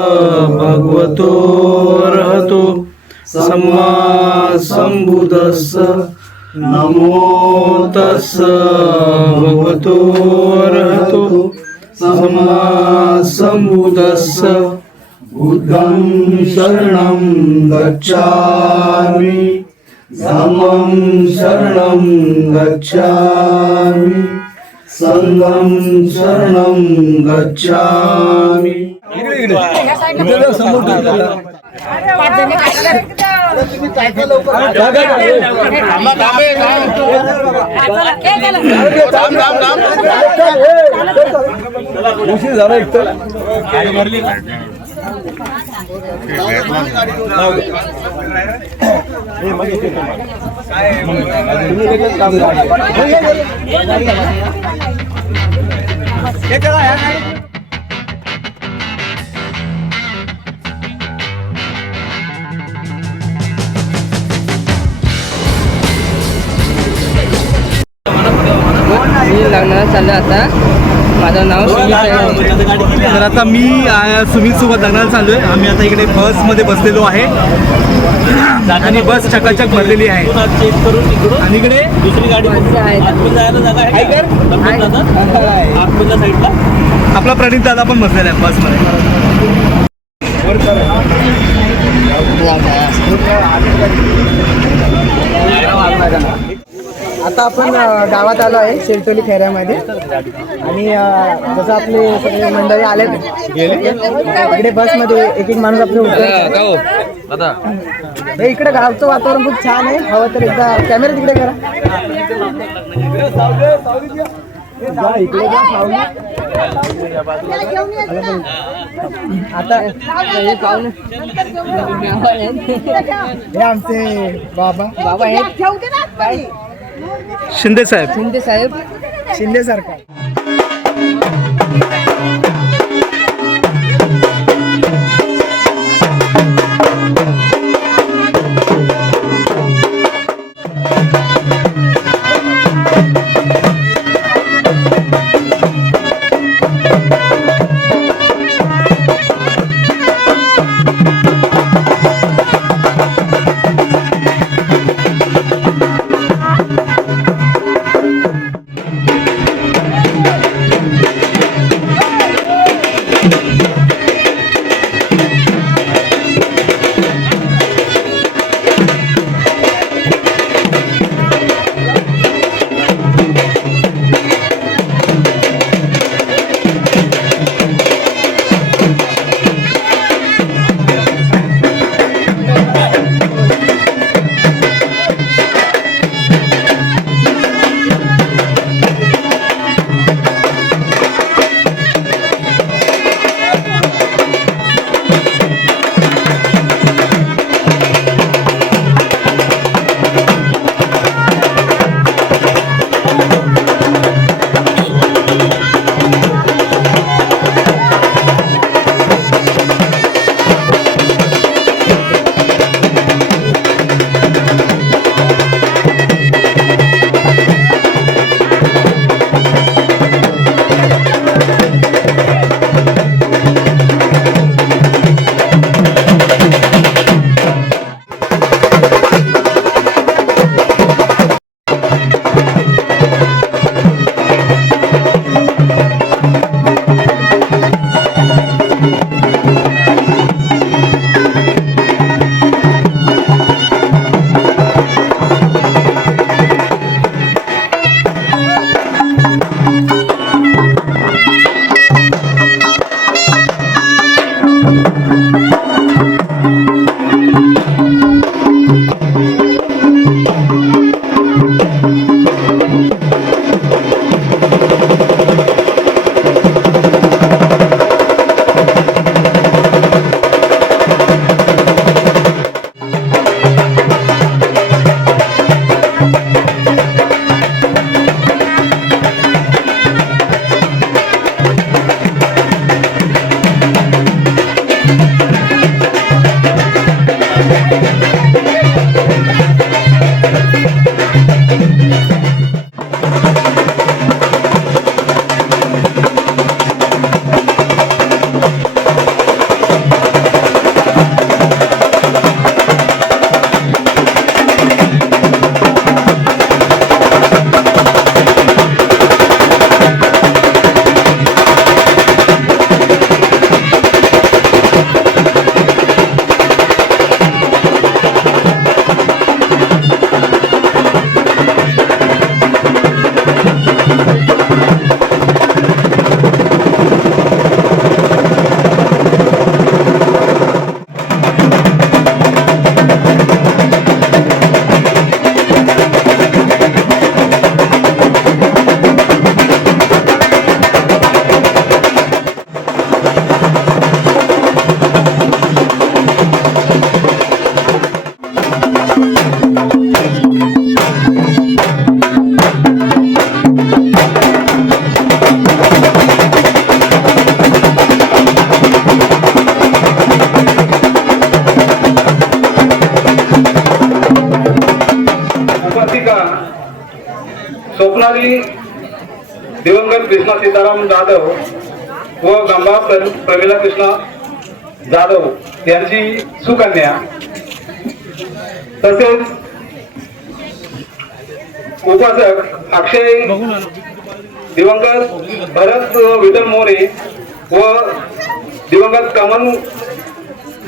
भगवतो अर्हतो सम्मा संबुद्धस्स नमो तस्स भगवतो अर्हतो सम्मा संबुद्धस्स बुद्धं शरणं गच्छामि धम्मं शरणं गच्छामि संघं शरणं गच्छामि. उशीर झाला एक तर लग्नाला चाललं आता. माझं नाव सुमित आहे. तर आता मी सुमित सोबत लग्नाला चाललोय. आम्ही आता इकडे बसमध्ये बसलेलो आहे आणि बस चकाचक भरलेली आहे. चेक करून इकडून आणि इकडे दुसरी गाडी आतमध्ये जायला जागा आहे का? आतमधल्या साईडला आपला प्रणित दादा पण बसलेला आहे बसमध्ये. आता आपण गावात आलो आहे शेरटोली खेऱ्यामध्ये. आणि जसं आपले सगळे मंडळी आले इकडे बसमध्ये एक एक माणूस आपले उतरतो. इकडे गावचं वातावरण खूप छान आहे. हवं तर एकदा कॅमेरा तिकडे करा. इकडे आता हे पाहुणे हे आमचे बाबा आहेत शिंदे साहेब. शिंदे सरकार. कृष्णा सीताराम जाधव व गंगा प्रमिला कृष्णा जाधव यांची सुकन्या, तसेच उपासक अक्षय दिवंगत भरत विठ्ठल मोरे व दिवंगत कमल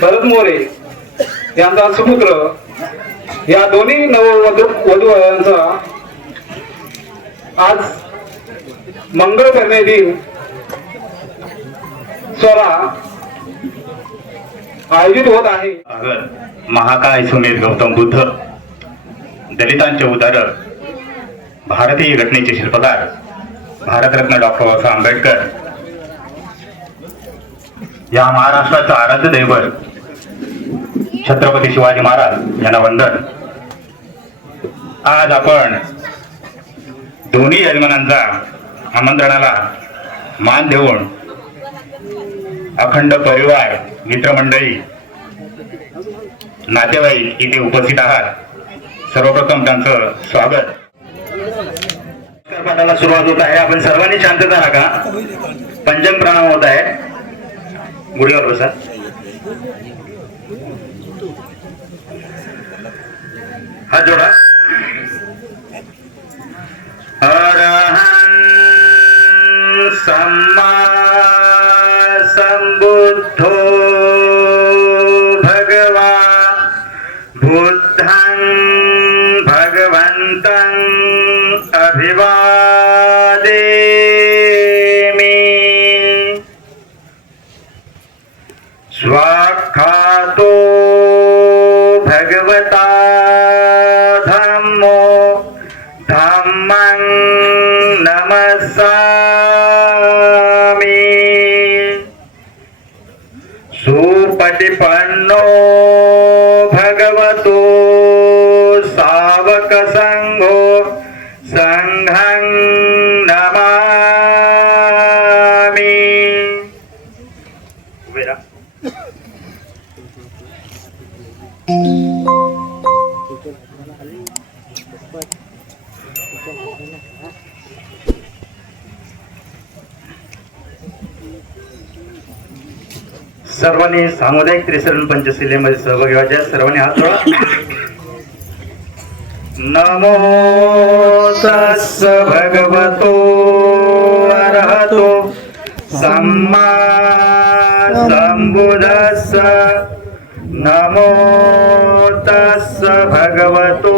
भरत मोरे यांचा सुपुत्र या दोन्ही वधूवरांचा आज मंगळ करणे दिन सोहळा आयोजित होत आहे. महाकाय सुमेध गौतम बुद्ध, दलितांचे उद्धारक, भारतीय घटनेचे शिल्पकार भारतरत्न डॉक्टर बाबासाहेब आंबेडकर या महाराष्ट्राचं आराध्य दैवत छत्रपती शिवाजी महाराज यांना वंदन. आज आपण दोन्ही यजमानांचा आमंत्रणाला मान देऊन अखंड परिवार, मित्रमंडळी, नातेवाईक इथे उपस्थित आहात. सर्वप्रथम त्यांचं स्वागत. पाठाला सुरुवात होत आहे. आपण सर्वांनी शांतता राखा. पंचम प्रणाम होत आहे. गुढीवर बसा. हात जोडा. अरहं सम्मा संबुद्धो भगवान् बुद्धं भगवन्तं अभिवादेमि. स्वाख्यातो भगवता धम्मो धम्मं नमस्सामि. सुपटिपन्नो भगवतो सावक संघो संघं नमामि. सर्वांनी सामुदायिक त्रिशरण पंचशिलेमध्ये सहभागी व्हायचे. सर्वांनी हात जोडा. नमो तस्स भगवतो अरहतो सम्मा संबुद्धस्स. नमो तस्स भगवतो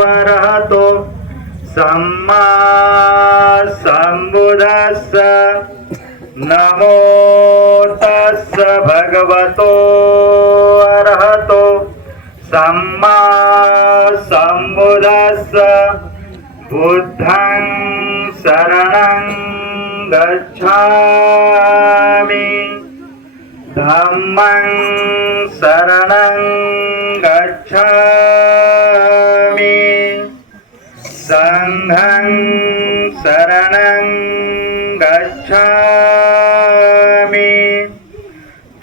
अरहतो सम्मा संबुद्धस्स. नमो तस्स भगवतो अरहतो सम्मा संबुद्धस्स. बुद्धं शरणं गच्छामि. धम्मं शरणं गच्छामि. संघं शरणं गच्छामि.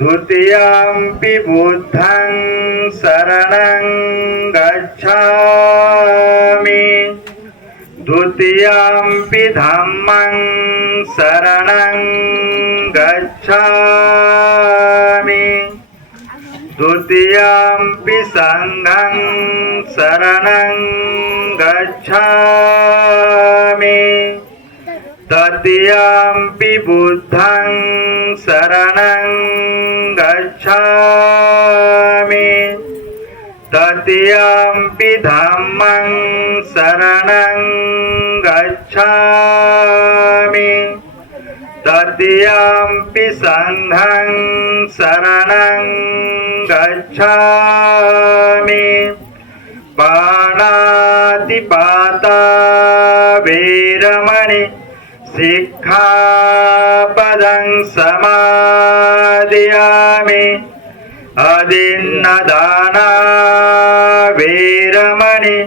द्वितीयंपि बुद्धं शरणं गच्छामि. द्वितीयंपि धम्मं शरणं गच्छामि. द्वितीयंपि संघं शरणं गच्छामि. तृतीयंपि बुद्धं शरणं गच्छामि. तृतीयंपि धम्मं शरणं गच्छामि. तृतीयंपि संघं शरणं गच्छामि. पाणातिपाता वेरमणि सिक्खापदं समादयामि. अदिन्नदाना वेरमणि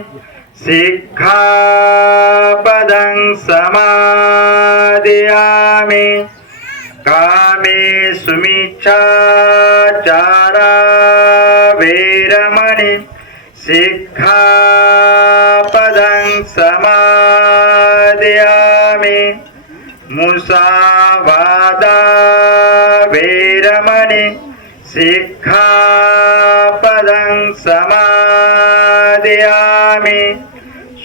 सिक्खापदं समादयामि. कामेषु मिच्छाचारा वेरमणि सिक्खापदं समादयामि. वेरमणि सिक्खापदं समादयामि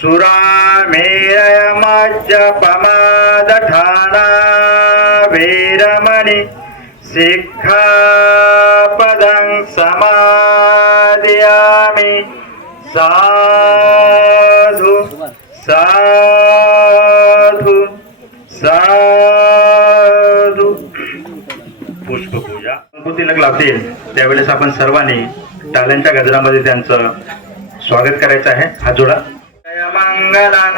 सुरामेरयमज्जपमादठाना वेरमणि सिक्खापदं समादयामि साधु साधु साधु. पुष्पपूजा तिलक लाभतील त्यावेळेस आपण सर्वांनी टाळ्यांच्या गजरामध्ये त्यांचं स्वागत करायचं आहे. हात जोडा. जय मंगलं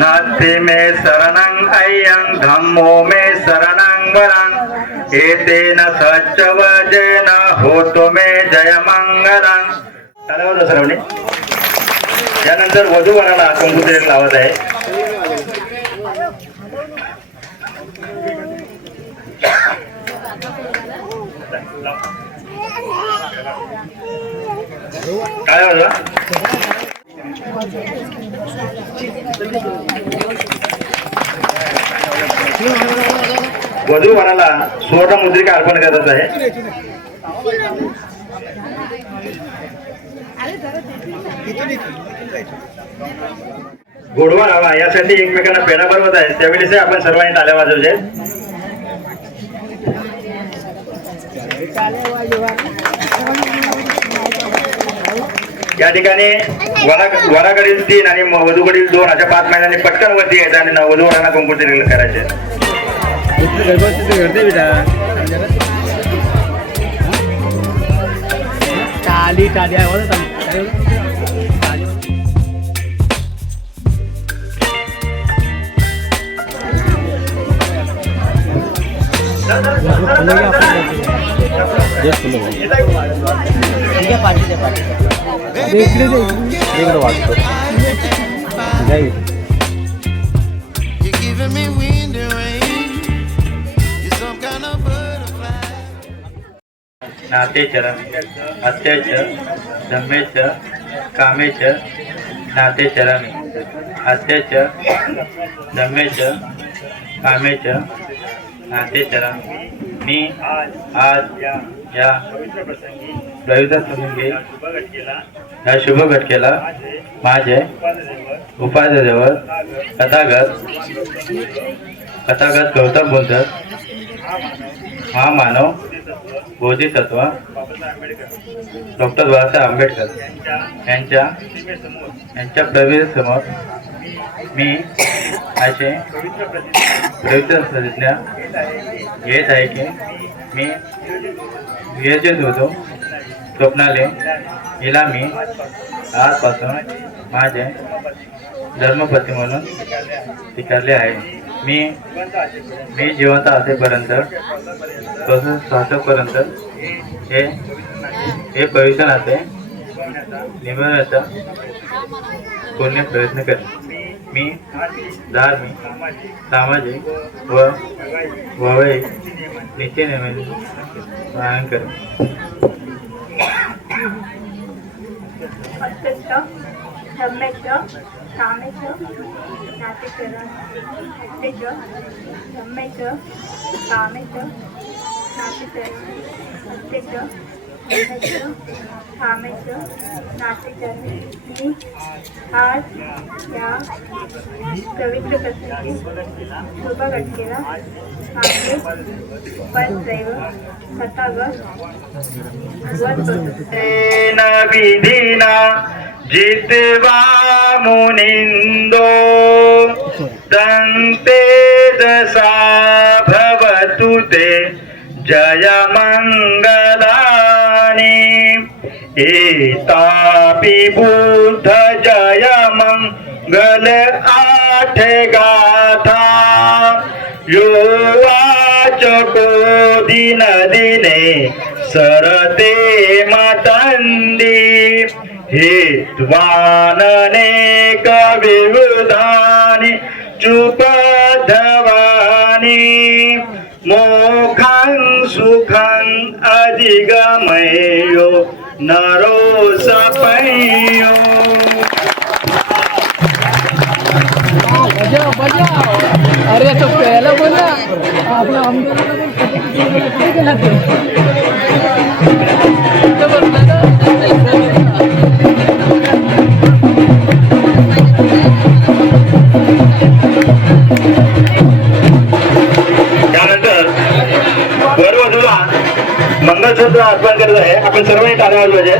नास्ति मे शरणं अय्यं धम्मो मे शरणं वरं एतेन सच्चवजेन होतो मे जय मंगलं. टाळ्या सर्वांनी. यानंतर वधू वराला कुंकू तिलक लावत आहे. काय होतं? वधू वराला सुवर्ण मुद्रिका अर्पण करत आहे. गोडवा राहावा यासाठी एकमेकांना पेढा बनवत आहे. त्यावेळेस आपण सर्वांनी टाळ्या वाजवल्या. या ठिकाणी वराकडील 3 आणि वधूकडील 2 अशा 5 महिन्यांनी पटकन वरती यायचं आणि वधू वरांना कुंकू तिलक करायचे. You're giving me wind and rain. You're some kind of butterfly. नातेच अत्यच धम्मेच कामेच नातेचरामी अत्यच धम्मेच कामेच नातेचरामी. मी आज या पवित्र प्रसंगी या शुभ घटकेला माझे उपाध्यायावर कथागत गौतम बुद्ध महामानव बोधिसत्व डॉक्टर बाबासाहेब आंबेडकर यांच्या प्रतिमेसमोर मी असे पवित्र प्रतिज्ञा घेत आहे की मी वियोजित होतो स्वप्नाले हिला मी आजपासून माझे धर्मपती म्हणून स्वीकारले आहे. मी जिवंत असेपर्यंत श्वासापर्यंत हे पवित्र नाते निभवण्याचा पूर्ण प्रयत्न करेन. मी धार्मिक सामाजिक व वैवाहिक नीतीनियमांचे पालन करेन. अत्यच धम्मेच कामेच नातेचरण अत्यच धम्मेच कामेच नातेचरण अत्यच धम्मेच कामेच नातेचरण. मी आज या पवित्र प्रसंगी शुभ घटकेला माझे उपाध्याय कथागत विधीना जित्वा मुनिंदो तंते दसा भवतु ते जय मंगलानि. एतापि बुद्ध जय मंगल 8 गाथा यो वाचको दिन दिने सरते मतंदी हेत्वाननेक विविधानि चुपधवानि मोखं सुखं अधिगमयो नरो सपयो. अरे तो पहिला बोला आपला आमदार कुठे गेला ते त्यानंतर वरवधूला मंगळसूत्र अर्पण करत आहे. आपण सर्वांनी टाळ्या वाजवायचे.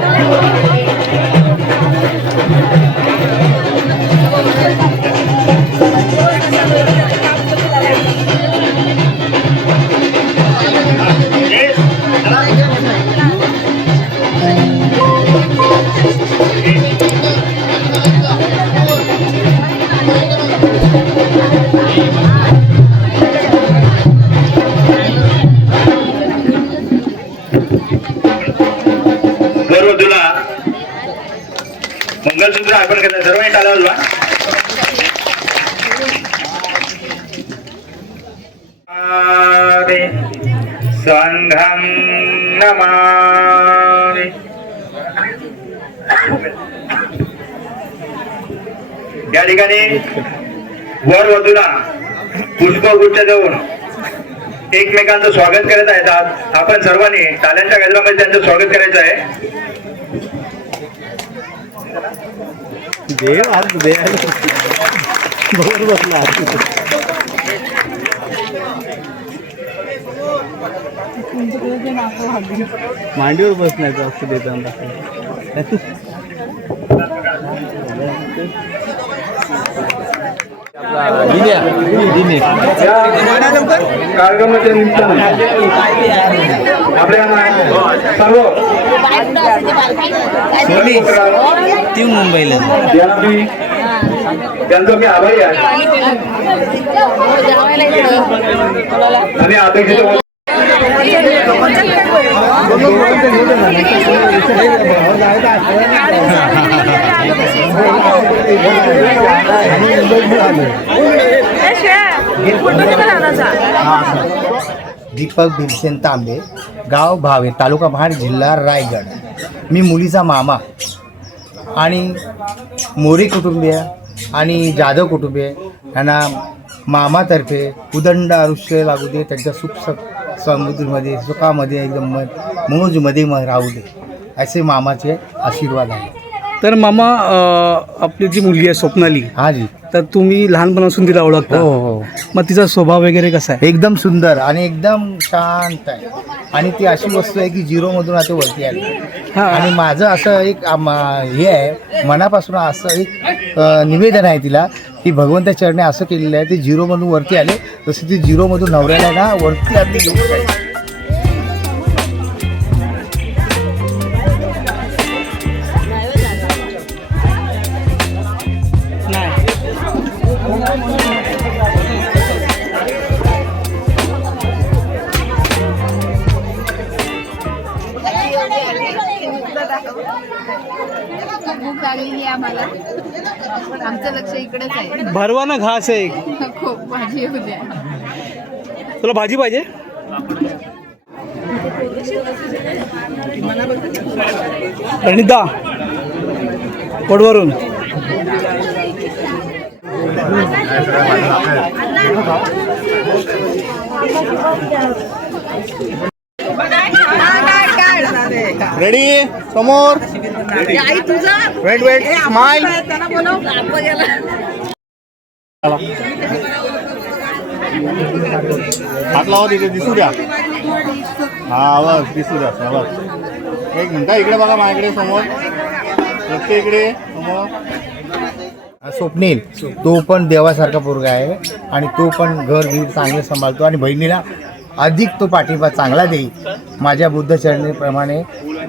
वरवधूला मंगळसूत्र अर्पण करत आहे. सर्वांनी टाळ्या वाजवा. संघं नमामि. या ठिकाणी वरवधूला पुष्पगुच्छ देऊन एकमेकांचं स्वागत करत आहेत. आपण सर्वांनी टाळ्यांच्या गजरामध्ये त्यांचं स्वागत करायचं आहे. देव आज बसला मांडीवर बसण्याचं असं देताना कार्यक्रमाच्या निमित्तानं आपल्या सर्व ती मुंबईला त्यांचा मी आभारी आहे आणि अपेक्षित दीपक भीमसेन तांबे, गाव भावे, तालुका महाड, जिल्हा रायगड. मी मुलीचा मामा आणि मोरे कुटुंबीय आणि जाधव कुटुंबीय यांना मामातर्फे उदंड आयुष्य लागू दे, त्यांच्या सुख समृद्धीमध्ये सुखामध्ये एकदम मौजमध्ये राहू दे असे मामाचे आशीर्वाद आहे. तर मामा आपली जी मुलगी आहे स्वप्नाली, हा जी, तर तुम्ही लहानपणापासून तिला ओळखता. हो हो. मग तिचा स्वभाव वगैरे कसा आहे? एकदम सुंदर आणि एकदम शांत आहे आणि ती अशी वस्तू आहे की झिरोमधून आता वरती आली. आणि माझं असं एक हे आहे मनापासून असं एक निवेदन आहे तिला की भगवंता चरणी असं केलेलं आहे, ते झिरोमधून वरती आले तसं ती झिरोमधून नवऱ्याला ना वरती आली घेऊन जाईल. भूक लागलेली आहे आम्हाला, पण आमचं लक्ष इकडेच आहे. भरवा ना घास आहे. खूप भाजी येऊ द्या. तुला भाजी पाहिजे? रणिता कोडवरून रेडी समोर वेट वेट स्माइल. हात लावा तिथे दिसू द्या. हा बस दिसू द्या. बस एक मिनटं इकडे बघा माझ्याकडे समोर लक्ष इकडे समोर. स्वप्नील तो पण देवासारखा पोरगा आहे आणि तो पण घर बीर चांगलं सांभाळतो आणि बहिणीला अधिक तो पाठिंबा चांगला देईल. माझ्या बुद्ध चरणीप्रमाणे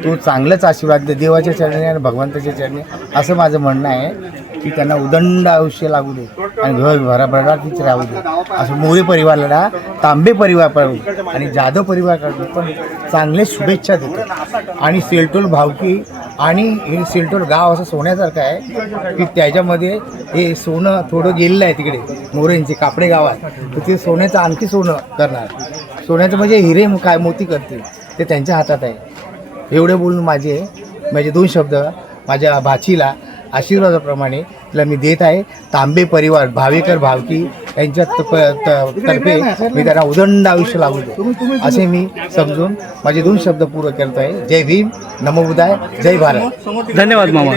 तो चांगलंच आशीर्वाद दे देवाच्या चरणी आणि भगवंताच्या चरणी असं माझं म्हणणं आहे की त्यांना उदंड आयुष्य लागू दे आणि घर भराभराटीच राहू दे असं मोरे परिवाराला, तांबे परिवाराकडून आणि जाधव परिवाराकडून पण चांगले शुभेच्छा देतो. आणि सेलटोल भावकी आणि हे सेलटोल गाव असं सोन्यासारखं आहे की त्याच्यामध्ये हे सोनं थोडं गेलेलं आहे तिकडे मोरेंचे कापडे गावात, तर ते सोन्याचं आणखी सोनं करणार. सोन्याचं म्हणजे हिरे काय मोती करतील ते त्यांच्या हातात आहे. एवढे बोलून माझे दोन शब्द माझ्या भाचीला आशीर्वादाप्रमाणे तिला मी देत आहे. तांबे परिवार भावेकर भावकी यांच्या तर्फे मी त्यांना उदंड आयुष्य लागू दे असे मी समजून माझे 2 शब्द पूर्ण करत आहे. जय भीम, नमो बुद्धाय, जय भारत. धन्यवाद मामा.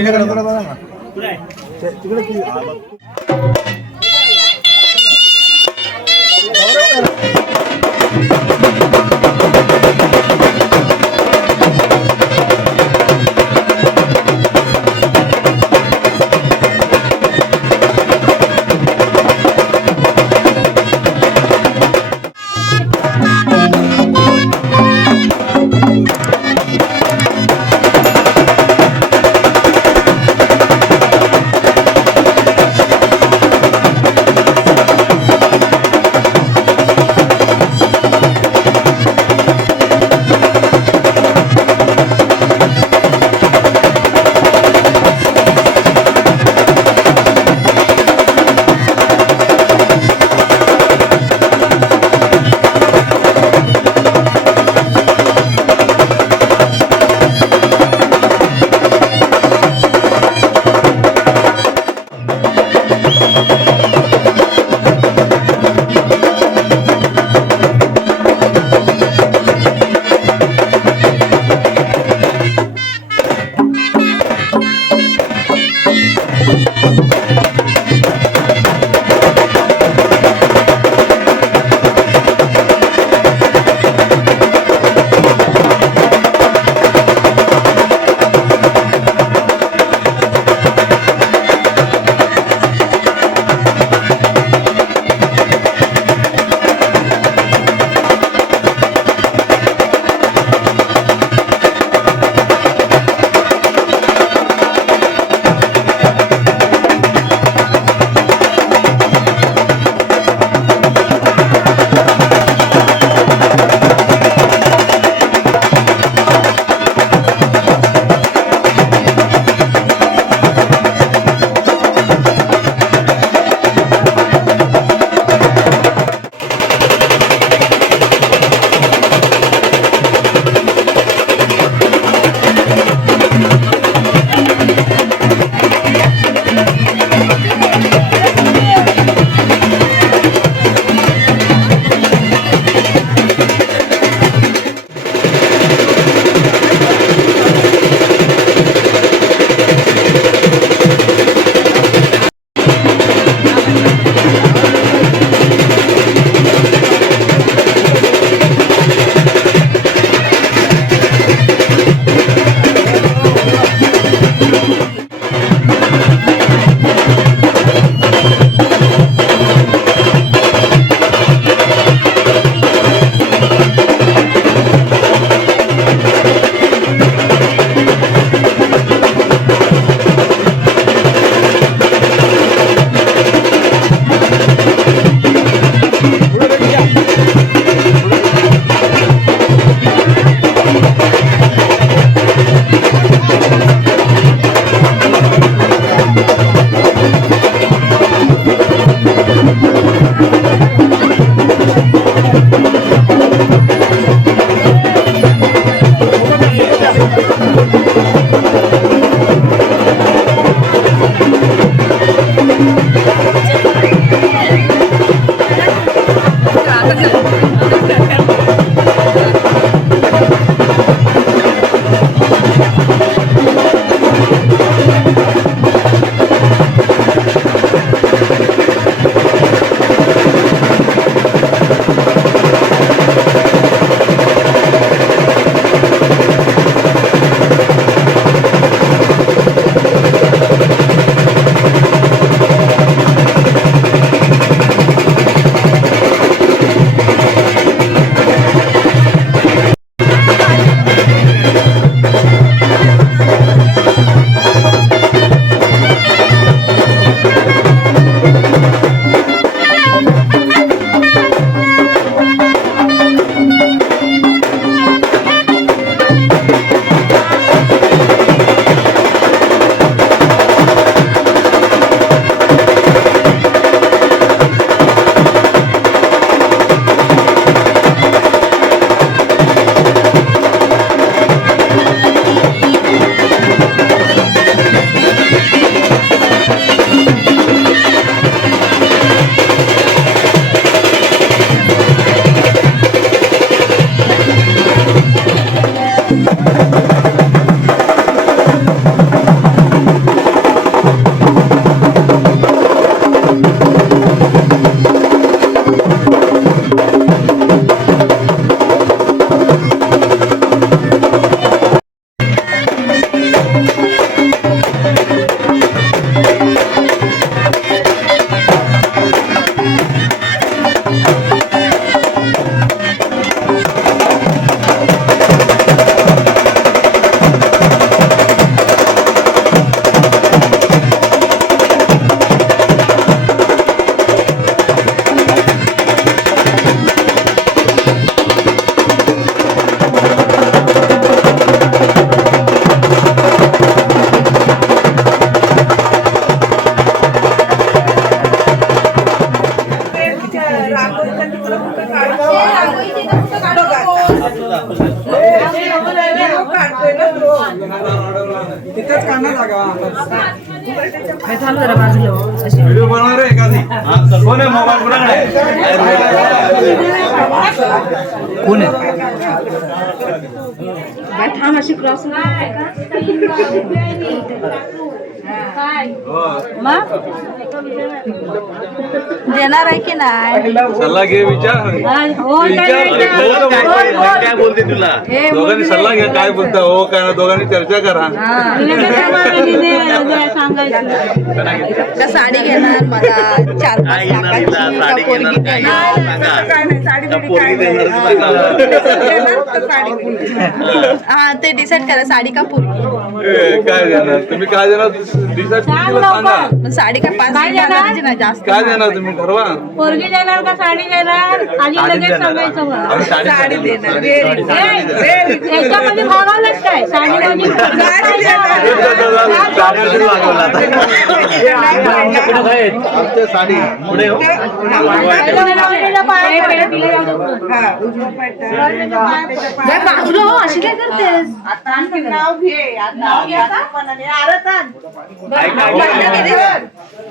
कोण आहे? थांब अशी क्रॉस देणार आहे की नाही? सल्ला घे विचार काय बोलते तुला दोघांनी सल्ला घ्या काय बोलता हो काय दोघांनी चर्चा करा का साडी घेणार मला 4-5 लाखाची का पोरगी हा ते डिसाईड करा साडी का पोरगी काय देणार तुम्ही काय देणार डिसाईड सांगा साडी का 5 लाखाची ना जास्त काय देणार तुम्ही ठरवा पोरगी देणार का साडी देणार आणि लगेच सांगायचं बघ. साडी देणार याच्यामध्ये भागावलंच काय साडीमध्ये आमच्या साडी पुढे हो बाजूला हो अशी काय करतेस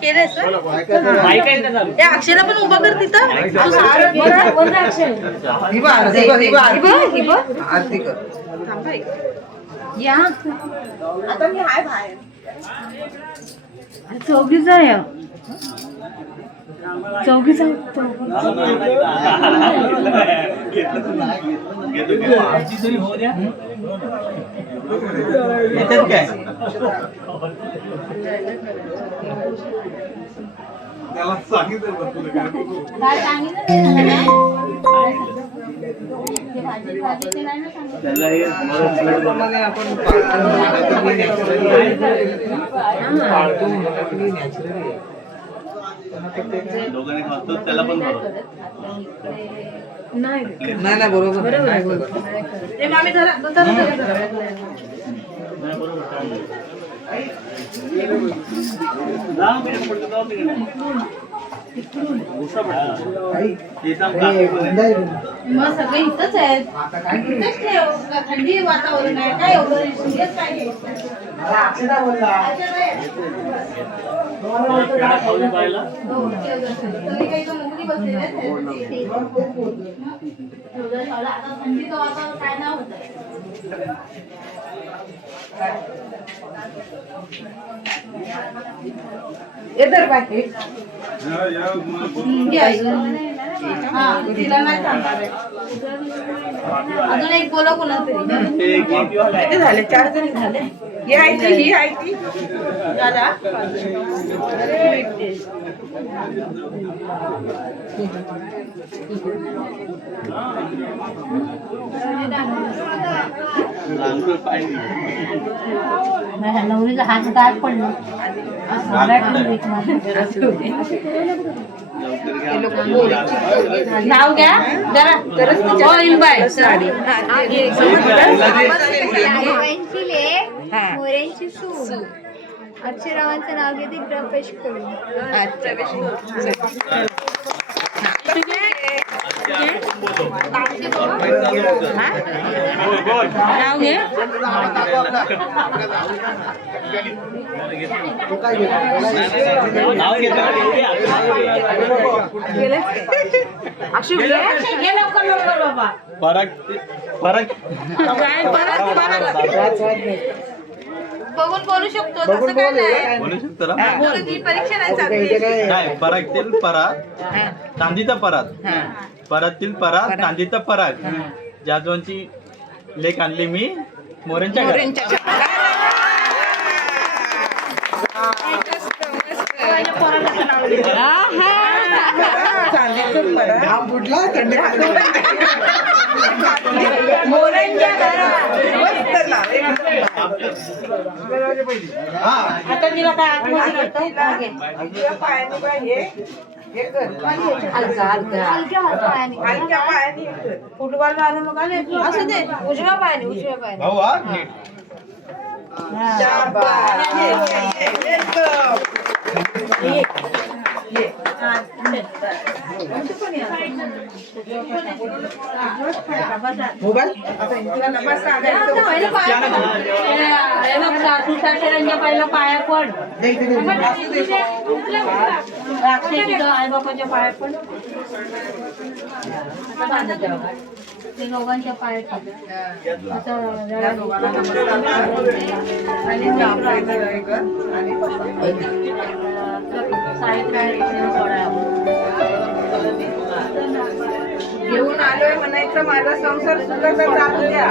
केलेस त्या अक्षयला पण उभं कर तिथं या आता मी हाय बाहेर चौघीच आहे चौघीच त्याला सांगितलं दोघांनी खातो त्याला पण नाही बरोबर मग सगळे इथंच आहेत इथंच ठेव थंडी वातावरण आहे काय एवढं सिरियस काय थंडीचं वातावरण काय नाही होत येतर बाकी तिला नाही सांगणार अजून एक बोला कोणा तरी किती झाले 4 जणी झाले ही आहे ती दादा नवरीचा हात दाट पडला नाव घ्या जरा होईल बाय साडी मोऱ्यांची सू अक्षरावांचं नाव घेते प्रवेश करू नाव घे बघून बोलू शकतो तसं काय नाही बोलू शकतो ना ही परीक्षा नाही चालली काय परागतील परात चांदीचा परात परातील परात चांदीचा पराग ज्या दोनची लेख आणली मी मोऱ्यांच्या आता तिला काय फुटबॉल मारून असू दे उजव्या पायाने ये. मोबाईल आता तुला नंबर सांगायचं. सासू सासऱ्यांच्या पहिला पाया पड आई बापाच्या पाया पड ते दोघांच्या पाया पड आणि घेऊन आलोय म्हणायचं माझा संसार सुखाचा चालू द्या.